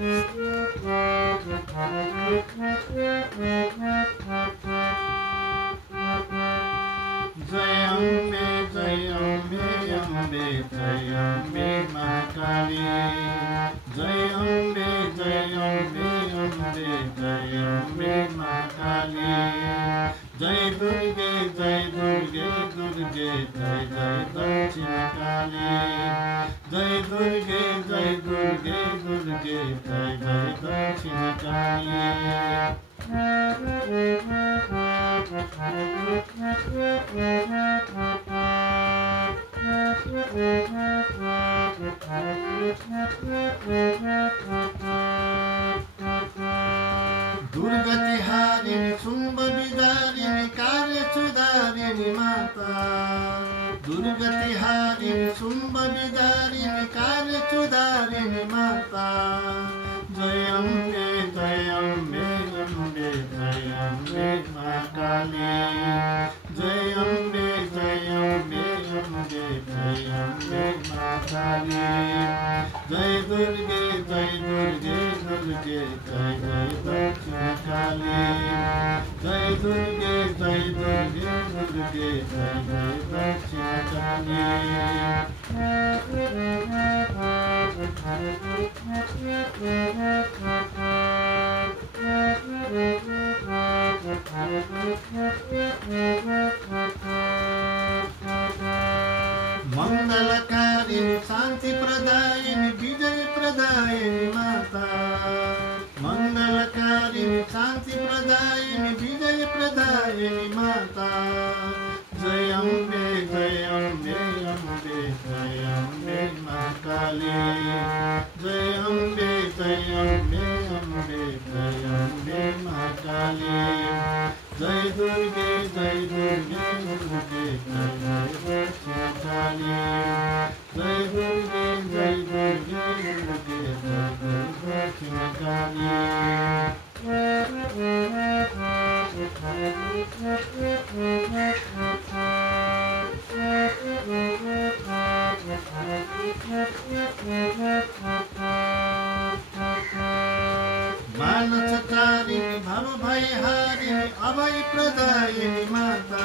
जय अम्बे जय अम्बे अम्बे जय अम्बे महाकाली। जय अम्बे जय अम्बे अम्बे जय अम्बे महाकाली। जय दुर्गे दुर्गे दुर्गे जय जय दक्षिण काली। जय दुर्गे दुर्गे दुर्गे जय जय दक्षिण काली। दुर्गति हारिणी शुम्भ विदारिणी कार्य सुधारिणी माता। दुर्गति हारिणी शुम्भ विदारिणी कार्य सुधारिणी माता। जय अम्बे अम्बे अम्बे जय अम्बे महाकाली। जय अम्बे अम्बे अम्बे जय अम्बे महाकाली। जय दुर्गे दुर्गे दुर्गे जय जय दक्षिण काली। जय दुर्गे दुर्गे दुर्गे जय जय दक्षिण काली। मंगलकारिणी शांति प्रदायिनी विजय प्रदायिनी माता। मंगलकारिणी शांति प्रदायिनी विजय प्रदायिनी माता। जय अम्बे अम्बे अम्बे जय अम्बे महाकाली। जय अम्बे अम्बे अम्बे जय अम्बे महाकाली। जय दुर्गे दुर्गे दुर्गे जय जय दक्षिण काली। जय दुर्गे दुर्गे दुर्गे जय जय दक्षिण काली। मानसकारिणी भव भयहारिणी अभय प्रदायिनी माता।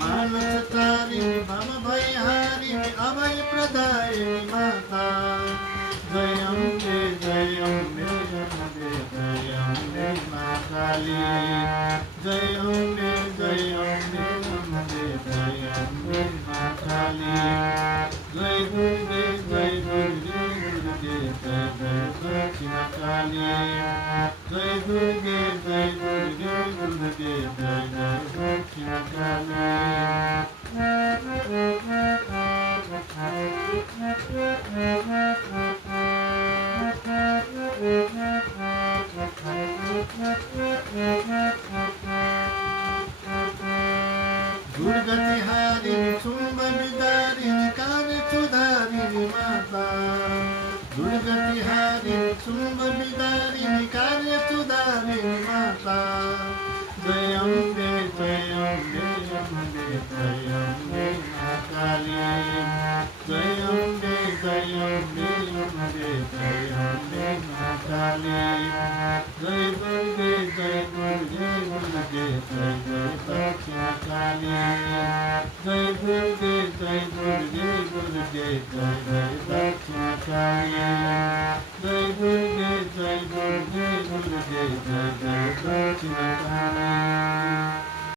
मानसकारिणी भव भयहारिणी अभय प्रदायिनी माता। जय अम्बे अम्बे जय अम्बे महाकाली। जय अम्बे अम्बे अम्बे जय अम्बे महाकाली। जय दुर्गे दुर्गे दुर्गे जय जय दक्षिण काली। जय दुर्गे दुर्गे दुर्गे जय जय दक्षिण काली। दुर्गति हारिणी शुम्भ विदारिणी कार्य सुधारिणी माता। दुर्गति हारिणी शुम्भ विदारिणी कार्य सुधारिणी माता। जय अम्बे अम्बे अम्बे जय अम्बे महाकाली। जय अम्बे अम्बे अम्बे जय अम्बे महाकाली। जय दुर्गे दुर्गे दुर्गे जय जय दक्षिण काली। जय दुर्गे दुर्गे दुर्गे जय जय दक्षिण काली। जय दुर्गे दुर्गे दुर्गे जय जय दक्षिण